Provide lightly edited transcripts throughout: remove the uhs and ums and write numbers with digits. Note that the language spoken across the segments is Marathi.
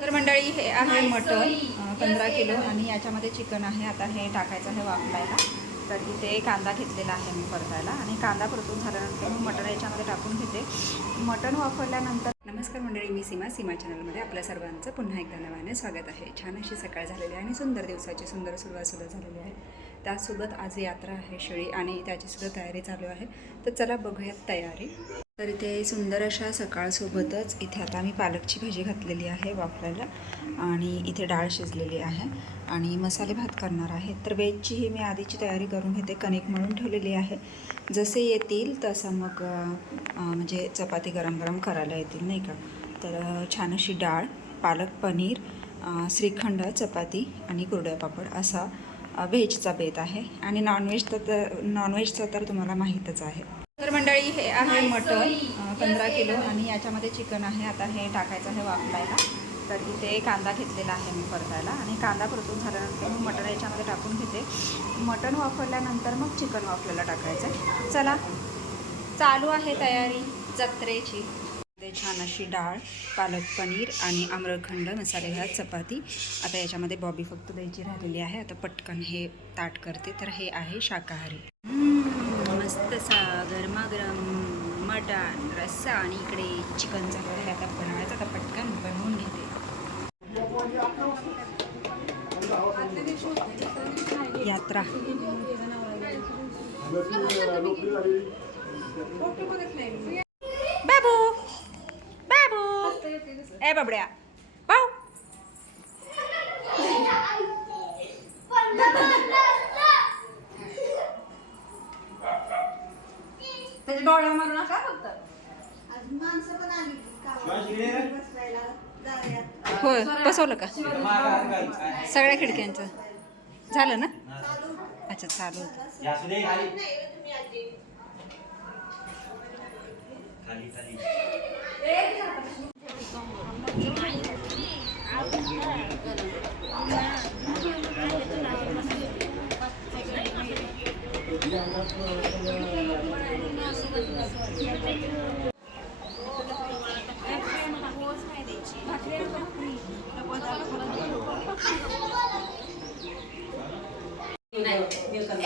तर मंडळी हे आहे मटण 15 किलो आणि याच्यामध्ये चिकन आहे. आता हे टाकायचं आहे वाफलायला. तर इथे कांदा घेतलेला आहे मी परतायला आणि कांदा परतून झाल्यानंतर मी मटण याच्यामध्ये टाकून घेते. मटण वाफरल्यानंतर नमस्कार मंडळी, मी सीमा चॅनलमध्ये आपल्या सर्वांचं पुन्हा एकदा नव्याने स्वागत आहे. छान अशी सकाळ झालेली आहे आणि सुंदर दिवसाची सुंदर सुरुवातसुद्धा झालेली आहे. त्यासोबत आज यात्रा आहे शेळी आणि त्याचीसुद्धा तयारी चालू आहे. तर चला बघूयात तयारी. तर इथे सुंदर अशा सकाळसोबतच इथे आता मी पालकची भाजी घातलेली आहे वाफरायला आणि इथे डाळ शिजलेली आहे आणि मसाले भात करणार आहे. तर वेजची ही मी आधीची तयारी करून घेते. कणिक मळून ठेवलेली आहे. जसे येतील तसं मग म्हणजे चपाती गरम गरम करायला येतील नाही का. तर छान अशी डाळ, पालक पनीर, श्रीखंड, चपाती आणि कुरडया पापड असा व्हेजचा बेत आहे. आणि नॉनव्हेजचा तर तुम्हाला माहीतच आहे. तर मंडळी हे आहे मटण 15 किलो आणि याच्यामध्ये चिकन आहे. आता हे टाकायचं आहे वाफलायला. तर इथे कांदा घेतलेला आहे मी परतायला आणि कांदा परतून झाल्यानंतर मग मटण याच्यामध्ये टाकून घेते. मटण वाफरल्यानंतर मग चिकन वाफलायला टाकायचं आहे. चला चालू आहे तयारी जत्रेची. छान अशी डाळ, पालक पनीर आणि आम्रखंड, मसाले भात, चपाती. आता याच्यामध्ये बॉबी फक्त द्यायची राहिलेली आहे. आता पटकन हे ताट करते. तर हे आहे शाकाहारी. मस्त सा गरमागरम मटण रस्सा आणि इकडे चिकन झालं आहे. आता बनवायचं. आता पटकन बनवून घेते. यात्रा बाबू बाबू ए बाबड्या पाऊ त्याच्या डोळ्या मारू नका फक्त. होय बसवलं का सगळ्या खिडक्यांचं झालं ना. अच्छा चालू होतं.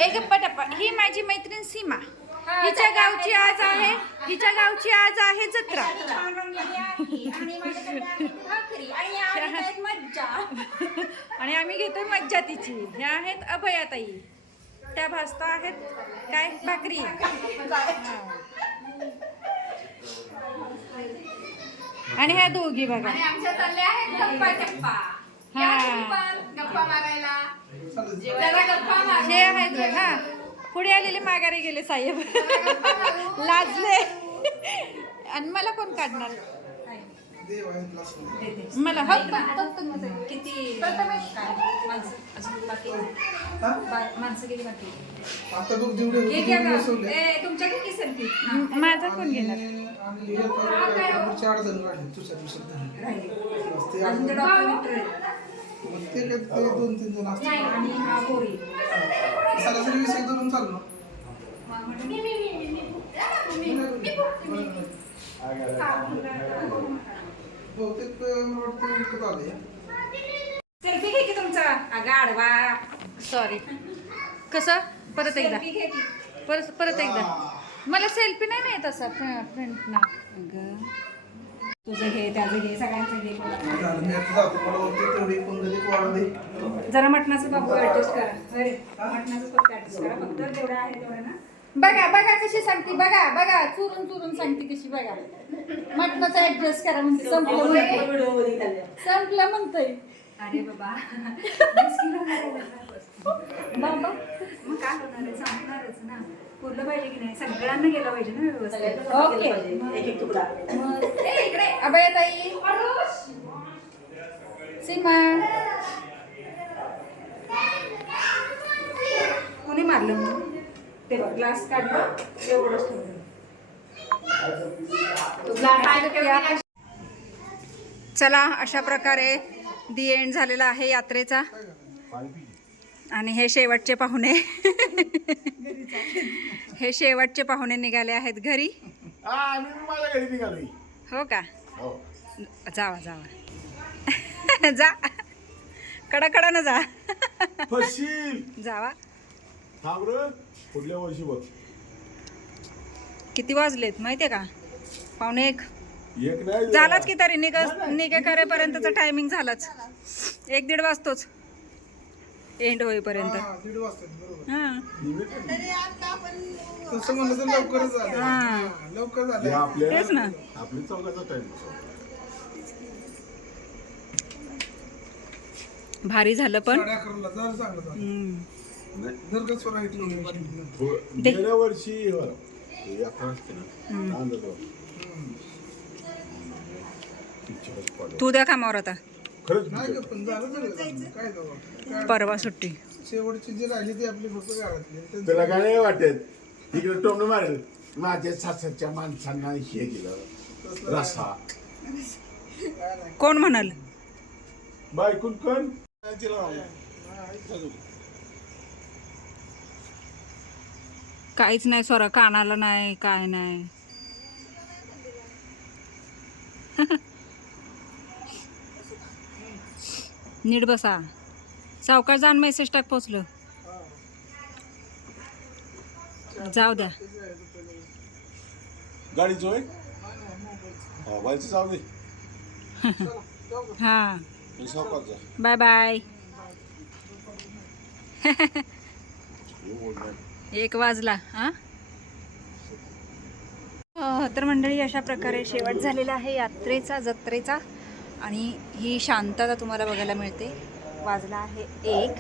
एक पटप ही माझी मैत्रीण सीमा. हिच्या गावची आज आहे जत्रा. आणि आम्ही घेतोय मज्जा तिची. ह्या आहेत अभयाताई, त्या भाजता आहेत काय भाकरी. आणि ह्या दोघी बघा हे आहेत हा. पुढे आलेले माघारी गेले साहेब लाजले. आणि मला कोण काढणार. मला किती माणसं किती बाकी तुमच्याकडे किती सेल्फी माझा कोण घेणार. सेल्फी घे की तुमचा. अगं आडवा सॉरी. कसं परत एकदा परत एकदा. मला सेल्फी नाही नाही तसा फ्रंट ना. तुझं घे त्याचं घे सगळ्यांचं घे. जरा मटणाचं बाबू ऍडजस्ट करा. अरे मटणाचं फक्त ऍडजस्ट करा. फक्त जेवढं आहे तेवढं ना. बघा कशी सांगते. बघा चुरून सांगते कशी. बघा मटणाचं ऍडजस्ट करा म्हणते. संपलं म्हणतोय. अरे बाबा बाबा मग काय होणार आहे. संपणारच ना. पुरलं पाहिजे की नाही. सगळ्यांना गेलं पाहिजे ना व्यवस्थित. ओके इकडे अभयताई सीमा. कोणी मारलं मग ते ग्लास काढलं एवढंच ठेवलं. चला अशा प्रकारे दी एंड झालेला आहे यात्रेचा. आणि हे शेवटचे पाहुणे हे शेवटचे पाहुणे निघाले आहेत घरी. मी माझ्या घरी निघालोय. हो का. हो जावा जावा. जा कडाकडानं जा फशील जावा. थांब रे पुढल्या वर्षी बघ. किती वाजलेत माहितीये का? 1:45. एक नाही झालाच की तरी निघे करेपर्यंतचा टायमिंग झालाच. 1-1:30 वाजतोच एंड होईपर्यंत. दीड वाजता बरोबर. हा तसं म्हणलं तर लवकरच झालं. हा. लवकर हे झालं. आपल्या तेच ना. आपली चौघाचा टाइम भारी झालं पण. 11:30ला जरा चांगलं झालं. हम्म. जर का स्वरा इथलं गेल्या वर्षी यात्रा असते ना अंदाज तू द्या कामावर आता. खरंच नाही का पण झालं तरी काय जाऊ काय परवा सुट्टी. शेवटची जी राहिली ती आपली फक्त गावातली. तुला काय नाही वाटत इकडे टोमणं मारेल माझ्या सासरच्या माणसांना हे दिलं रसा काय नाही. कोण म्हणाल? बायकून कोण काहीच नाही सोरा, कानाला नाही काय नाही. नीट बसा. सावकाश जाण मेसेज टाक पोचलं. जाऊ द्या. गाडी जोय मोबाईलचं जाऊ दे हा मी सावकाश जा बाय बाय. 1 वाजला. हा तर मंडळी अशा प्रकारे शेवट झालेला आहे यात्रेचा जत्रेचा. आणि ही शांतता तुम्हाला बघायला मिळते. वाजला आहे 1.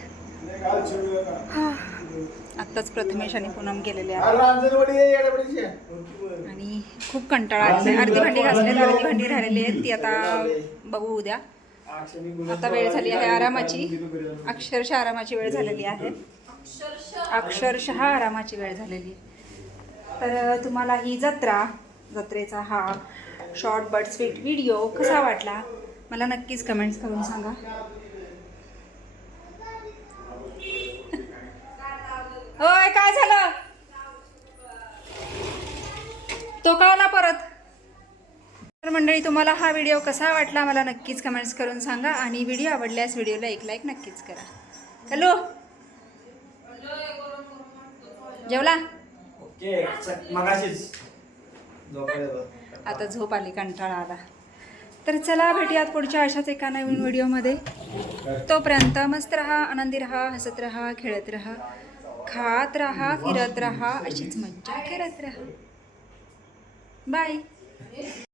आत्ताच प्रथमेश आणि पूनम गेलेले आहेत आणि खूप कंटाळा आलेला आहे. अर्धी भांडी घासलेत, अर्धी भांडी राहिलेली आहेत ती आता बघू उद्या. आता वेळ झाली आहे आरामाची. अक्षरशः आरामाची वेळ झालेली आहे. अक्षरशः आरामाची वेळ झालेली. तर तुम्हाला ही जत्रेचा हा शॉर्ट बट स्वीट व्हिडिओ कसा वाटला मला नक्कीच कमेंट्स करून सांगा. होय काय झालं? तो कावला परत. तर मंडळी तुम्हाला हा व्हिडिओ कसा वाटला मला नक्कीच कमेंट्स करून सांगा. आणि व्हिडिओ आवडल्यास व्हिडिओला एक लाईक नक्कीच करा. हॅलो जेवला? आता झोप आली, कंटाळा आला. तर चला भेटूयात पुढच्या अशाच एका नवीन व्हिडिओमध्ये. तोपर्यंत मस्त रहा, आनंदी रहा, हसत रहा, खेळत रहा, खात रहा, फिरत रहा, अशीच मज्जा करत रहा. बाय.